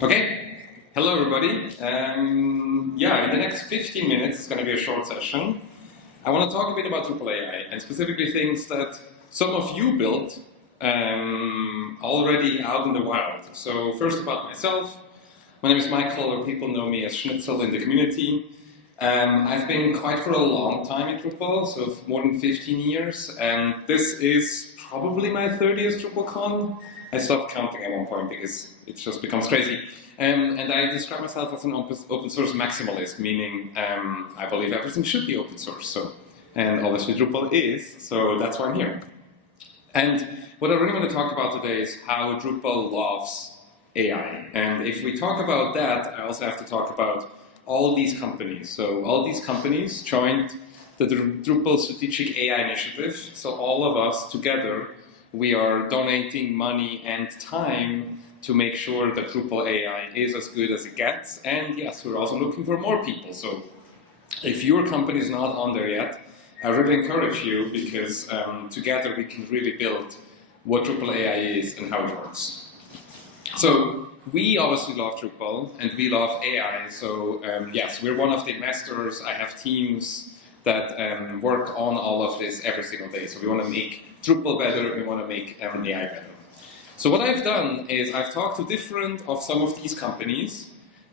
Okay, hello everybody. Yeah, in the next 15 minutes, it's going to be a short session. I want to talk a bit about Drupal AI and specifically things that some of you built already out in the wild. So first about myself. My name is Michael, or people know me as Schnitzel in the community. I've been quite for a long time in Drupal, so more than 15 years, and this is probably my 30th DrupalCon. I stopped counting at one point because it just becomes crazy. And I describe myself as an open source maximalist, meaning I believe everything should be open source. And obviously Drupal is, so that's why I'm here. And what I really want to talk about today is how Drupal loves AI. And if we talk about that, I also have to talk about all these companies. So all these companies joined the Drupal Strategic AI Initiative. So all of us together, we are donating money and time to make sure that Drupal AI is as good as it gets. And yes, we're also looking for more people. So if your company is not on there yet, I really encourage you because together we can really build what Drupal AI is and how it works. So we obviously love Drupal and we love AI. So yes, we're one of the investors. I have teams that work on all of this every single day. So we want to make Drupal better, we want to make AI better. So what I've done is I've talked to some of these companies,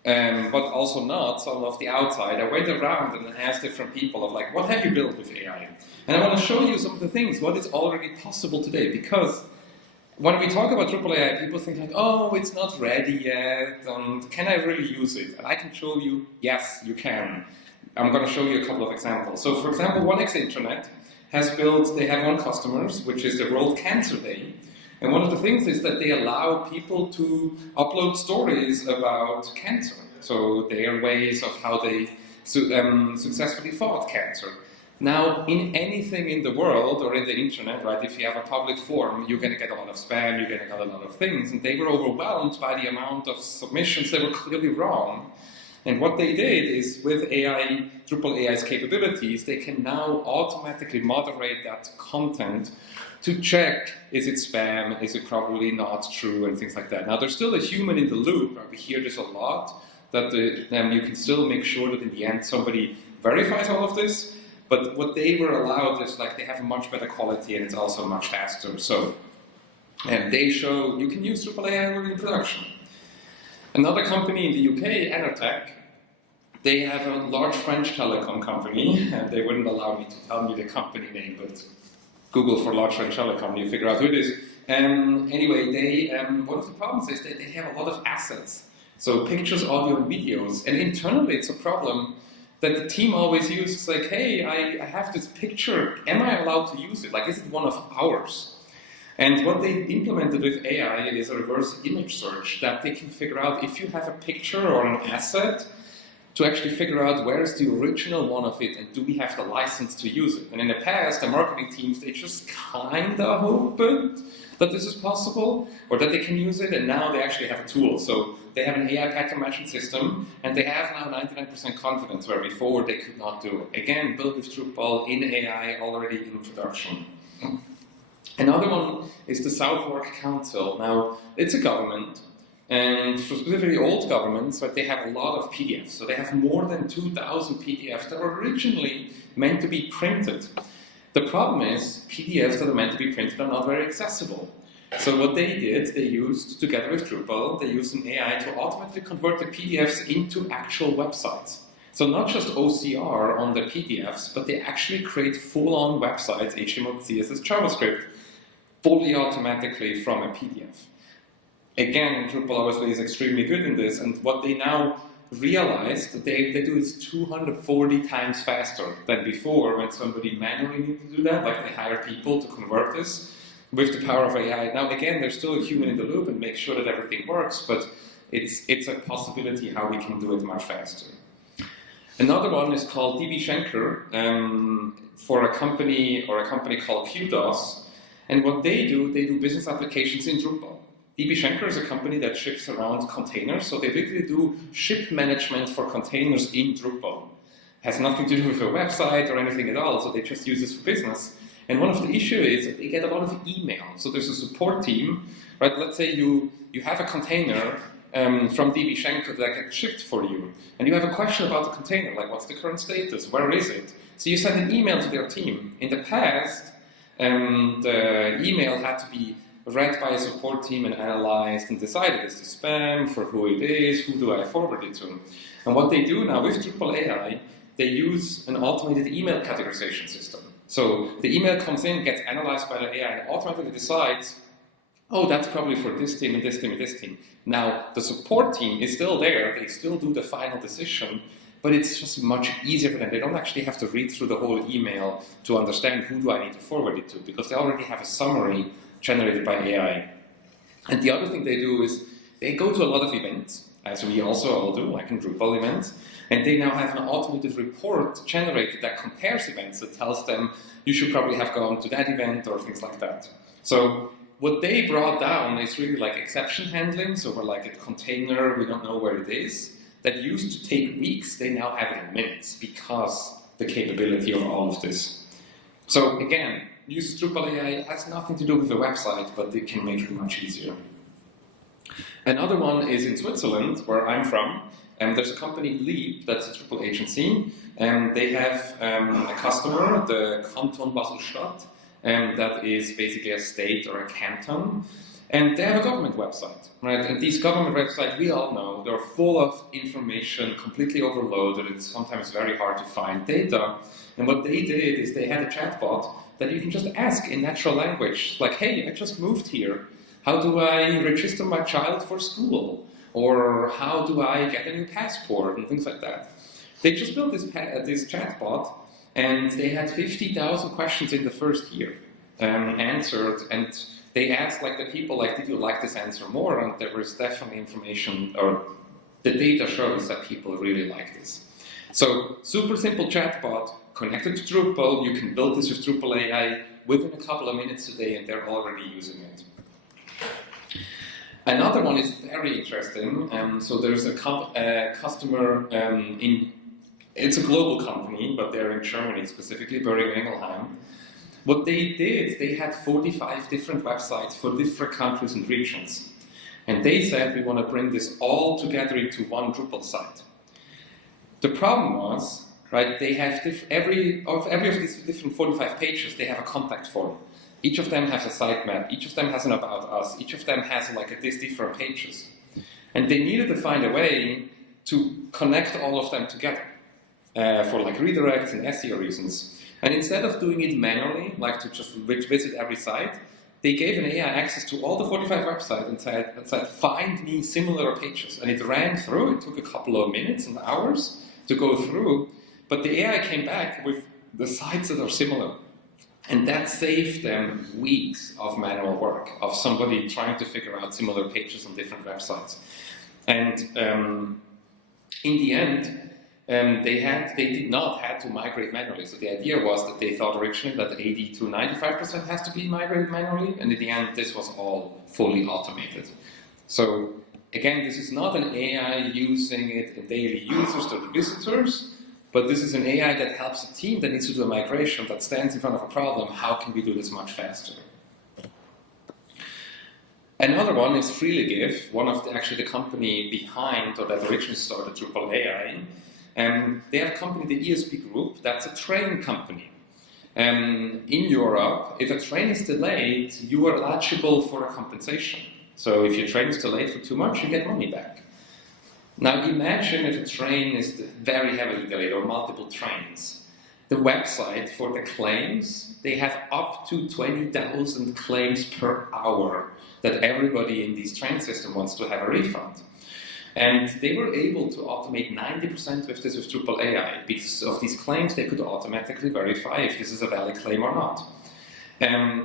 but also not some of the outside. I went around and asked different people of like, what have you built with AI? And I want to show you some of the things, what is already possible today, because when we talk about Drupal AI, people think like, oh, it's not ready yet, and can I really use it? And I can show you, yes, you can. I'm going to show you a couple of examples. So for example, 1x Internet has built, they have one customers, which is the World Cancer Day. And one of the things is that they allow people to upload stories about cancer. So their ways of how they successfully fought cancer. Now, in anything in the world or in the internet, right, if you have a public forum, you're going to get a lot of spam, you're going to get a lot of things. And they were overwhelmed by the amount of submissions that were clearly wrong. And what they did is with AI, Drupal AI's capabilities, they can now automatically moderate that content to check, is it spam, is it probably not true, and things like that. Now, there's still a human in the loop, right? We hear this a lot, that you can still make sure that in the end somebody verifies all of this, but what they were allowed is like they have a much better quality and it's also much faster. So, and they show you can use Drupal AI in production. Another company in the UK, Enertech, they have a large French telecom company, and they wouldn't allow me to tell me the company name, but Google for large French telecom, you figure out who it is. Anyway, one of the problems is that they have a lot of assets. So pictures, audio, and videos. And internally, it's a problem that the team always uses like, hey, I have this picture, am I allowed to use it? Like, is it one of ours? And what they implemented with AI is a reverse image search that they can figure out if you have a picture or an asset to actually figure out where is the original one of it and do we have the license to use it. And in the past, the marketing teams, they just kind of hoped that this is possible or that they can use it, and now they actually have a tool. So they have an AI pattern matching system and they have now 99% confidence where before they could not do it. Again, built with Drupal in AI already in production. Another one is the Southwark Council. Now, it's a government, and for specifically old governments, but they have a lot of PDFs. So they have more than 2,000 PDFs that were originally meant to be printed. The problem is, PDFs that are meant to be printed are not very accessible. So what they did, they used, together with Drupal, they used an AI to automatically convert the PDFs into actual websites. So not just OCR on the PDFs, but they actually create full-on websites, HTML, CSS, JavaScript, fully automatically from a PDF. Again, Drupal obviously is extremely good in this, and what they now realized that they do is 240 times faster than before when somebody manually needed to do that, like they hire people to convert this with the power of AI. Now again, there's still a human in the loop and make sure that everything works, but it's a possibility how we can do it much faster. Another one is called DB Schenker for a company called QDOS, and what they do business applications in Drupal. DB Schenker is a company that ships around containers, so they literally do ship management for containers in Drupal. Has nothing to do with a website or anything at all, so they just use this for business. And one of the issues is that they get a lot of email. So there's a support team, right? Let's say you have a container from DB Schenker that get shipped for you, and you have a question about the container, like what's the current status, where is it? So you send an email to their team. In the past, the email had to be read by a support team and analyzed and decided is this spam, for who it is, who do I forward it to. And what they do now with Drupal AI, they use an automated email categorization system. So the email comes in, gets analyzed by the AI, and automatically decides, oh, that's probably for this team and this team and this team. Now, the support team is still there, they still do the final decision, but it's just much easier for them. They don't actually have to read through the whole email to understand who do I need to forward it to, because they already have a summary generated by AI. And the other thing they do is they go to a lot of events, as we also all do, like in Drupal events, and they now have an automated report generated that compares events, that tells them you should probably have gone to that event or things like that. So what they brought down is really like exception handling, so for like a container, we don't know where it is, that used to take weeks, they now have it in minutes because the capability of all of this. So again, use Drupal AI has nothing to do with the website, but it can make it much easier. Another one is in Switzerland, where I'm from, and there's a company, Leap, that's a Drupal agency, and they have a customer, the Canton Basel-Stadt, and that is basically a state or a canton, and they have a government website, right? And these government websites, we all know, they're full of information, completely overloaded, it's sometimes very hard to find data, and what they did is they had a chatbot that you can just ask in natural language, like, hey, I just moved here, how do I register my child for school? Or how do I get a new passport, and things like that. They just built this chatbot, and they had 50,000 questions in the first year answered, and they asked like the people, like, did you like this answer more? And there was definitely information, or the data shows that people really like this. So super simple chatbot, connected to Drupal, you can build this with Drupal AI within a couple of minutes today, and they're already using it. Another one is very interesting. So there's a customer it's a global company, but they're in Germany specifically, Boehringer Ingelheim. What they did, they had 45 different websites for different countries and regions. And they said, we want to bring this all together into one Drupal site. The problem was, right, they have every of these different 45 pages, they have a contact form. Each of them has a sitemap, each of them has an about us, each of them has like these different pages. And they needed to find a way to connect all of them together for like redirects and SEO reasons. And instead of doing it manually, like to just visit every site, they gave an AI access to all the 45 websites and said, find me similar pages. And it ran through, it took a couple of minutes and hours to go through, but the AI came back with the sites that are similar. And that saved them weeks of manual work, of somebody trying to figure out similar pages on different websites. And in the end, they did not have to migrate manually. So the idea was that they thought originally that 80 to 95% has to be migrated manually, and in the end, this was all fully automated. So again, this is not an AI using it in daily users or the visitors, but this is an AI that helps a team that needs to do a migration, that stands in front of a problem. How can we do this much faster? Another one is FreelyGive, one of the company behind, or that originally started Drupal AI. They have a company, the ESP Group, that's a train company. In Europe, if a train is delayed, you are eligible for a compensation. So if your train is delayed for too much, you get money back. Now imagine if a train is very heavily delayed, or multiple trains. The website for the claims, they have up to 20,000 claims per hour that everybody in this train system wants to have a refund. And they were able to automate 90% with this with Drupal AI. Because of these claims, they could automatically verify if this is a valid claim or not.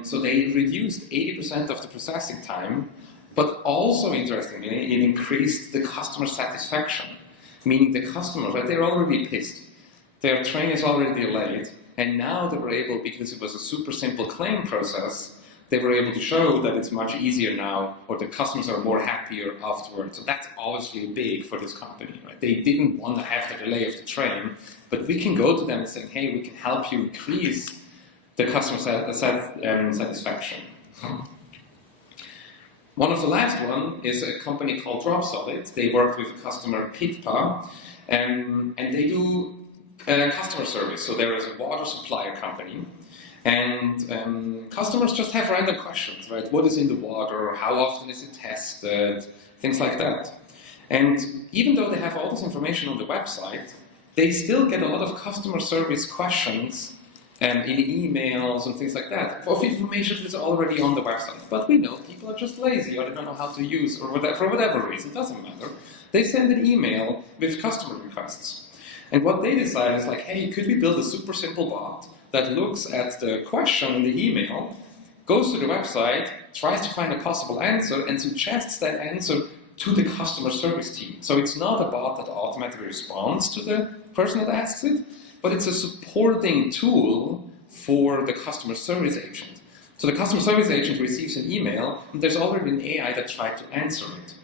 So they reduced 80% of the processing time, but also, interestingly, it increased the customer satisfaction. Meaning the customers, right, they're already pissed. Their train is already delayed, and now they were able, because it was a super simple claim process, they were able to show that it's much easier now, or the customers are more happier afterwards. So that's obviously big for this company, right? They didn't want to have the delay of the train, but we can go to them and say, hey, we can help you increase the customer satisfaction. One of the last one is a company called Dropsolid. They work with a customer, Pitpa, and they do customer service. So there is a water supplier company, and customers just have random questions, right? What is in the water? How often is it tested? Things like that. And even though they have all this information on the website, they still get a lot of customer service questions in emails and things like that of information that's already on the website. But we know people are just lazy or they don't know how to use, or for whatever reason, it doesn't matter. They send an email with customer requests. And what they decide is like, hey, could we build a super simple bot that looks at the question in the email, goes to the website, tries to find a possible answer, and suggests that answer to the customer service team. So it's not a bot that automatically responds to the person that asks it, but it's a supporting tool for the customer service agent. So the customer service agent receives an email, and there's already an AI that tried to answer it.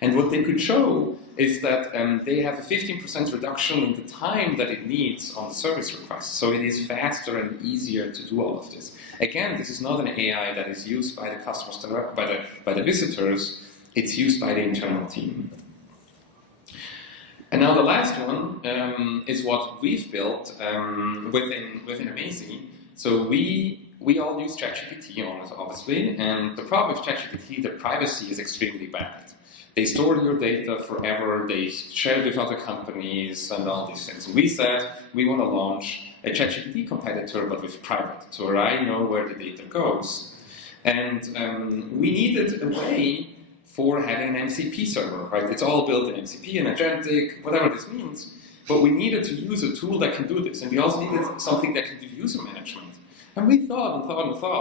And what they could show is that they have a 15% reduction in the time that it needs on the service request. So it is faster and easier to do all of this. Again, this is not an AI that is used by the customers, by the visitors. It's used by the internal team. And now the last one is what we've built within Amazing. So we all use ChatGPT, obviously, and the problem with ChatGPT, the privacy is extremely bad. They store your data forever, they share it with other companies and all these things. And we said we want to launch a ChatGPT competitor, but with private, so where I know where the data goes. And we needed a way for having an MCP server, right? It's all built in MCP and agentic, whatever this means. But we needed to use a tool that can do this, and we also needed something that can do user management. And we thought,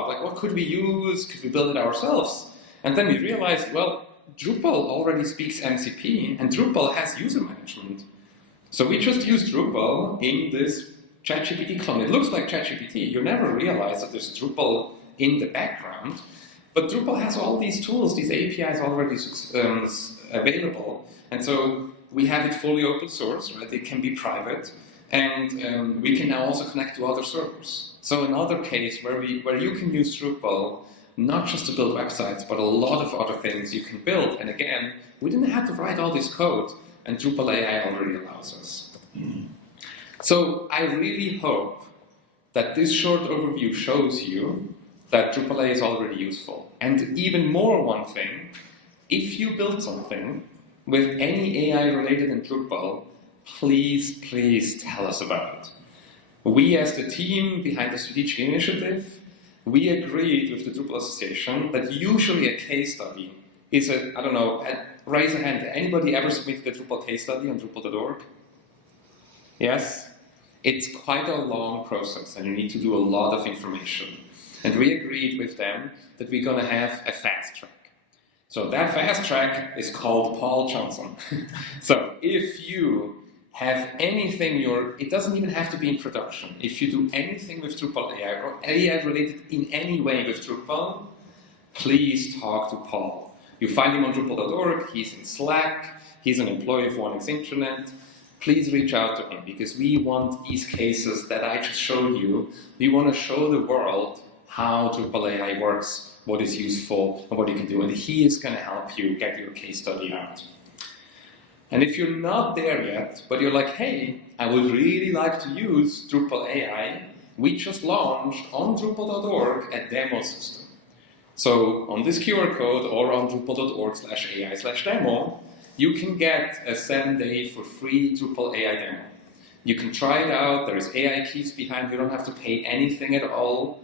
like, what could we use? Could we build it ourselves? And then we realized, well, Drupal already speaks MCP, and Drupal has user management. So we just used Drupal in this ChatGPT clone. It looks like ChatGPT. You never realize that there's Drupal in the background. But Drupal has all these tools, these APIs already available. And so we have it fully open source, right? It can be private. And we can now also connect to other servers. So another case where you can use Drupal not just to build websites, but a lot of other things you can build. And again, we didn't have to write all this code, and Drupal AI already allows us. So I really hope that this short overview shows you that Drupal AI is already useful. And even more, one thing, if you build something with any AI related in Drupal, please tell us about it. We, as the team behind the strategic initiative, we agreed with the Drupal Association that usually a case study is raise a hand. Anybody ever submitted a Drupal case study on Drupal.org? Yes? It's quite a long process, and you need to do a lot of information. And we agreed with them that we're going to have a fast track. So that fast track is called Paul Johnson. So if you have anything, it doesn't even have to be in production. If you do anything with Drupal AI or AI related in any way with Drupal, please talk to Paul. You find him on Drupal.org, he's in Slack, he's an employee of One Internet. Please reach out to him, because we want these cases that I just showed you. We want to show the world how Drupal AI works, what is useful, and what you can do. And he is going to help you get your case study out. And if you're not there yet, but you're like, hey, I would really like to use Drupal AI, we just launched on Drupal.org a demo system. So on this QR code or on drupal.org/AI/demo, you can get a 7-day for free Drupal AI demo. You can try it out. There's AI keys behind. You don't have to pay anything at all.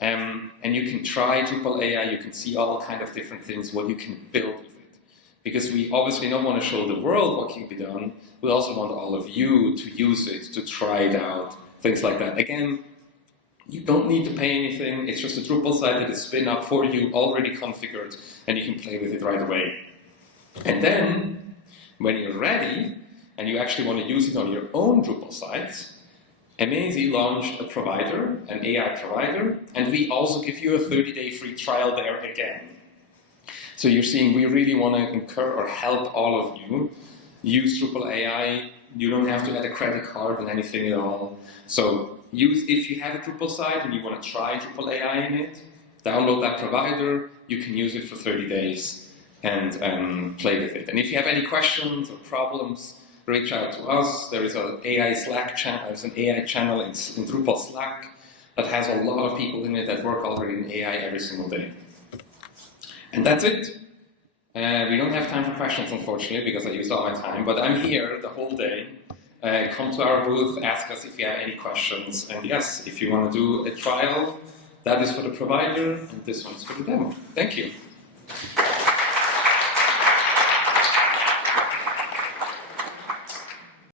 And you can try Drupal AI. You can see all kind of different things, what you can build with it. Because we obviously don't want to show the world what can be done. We also want all of you to use it, to try it out, things like that. Again, you don't need to pay anything. It's just a Drupal site that is spin up for you, already configured, and you can play with it right away. And then, when you're ready, and you actually want to use it on your own Drupal sites, Amazing launched a provider, an AI provider, and we also give you a 30-day free trial there again. So you're seeing we really want to encourage or help all of you use Drupal AI. You don't have to add a credit card and anything at all. So if you have a Drupal site and you want to try Drupal AI in it, download that provider. You can use it for 30 days. and play with it. And if you have any questions or problems, reach out to us. There is an AI Slack channel. There's an AI channel in Drupal Slack that has a lot of people in it that work already in AI every single day. And that's it. We don't have time for questions, unfortunately, because I used all my time, but I'm here the whole day. Come to our booth, ask us if you have any questions, and yes, if you want to do a trial, that is for the provider, and this one's for the demo. Thank you.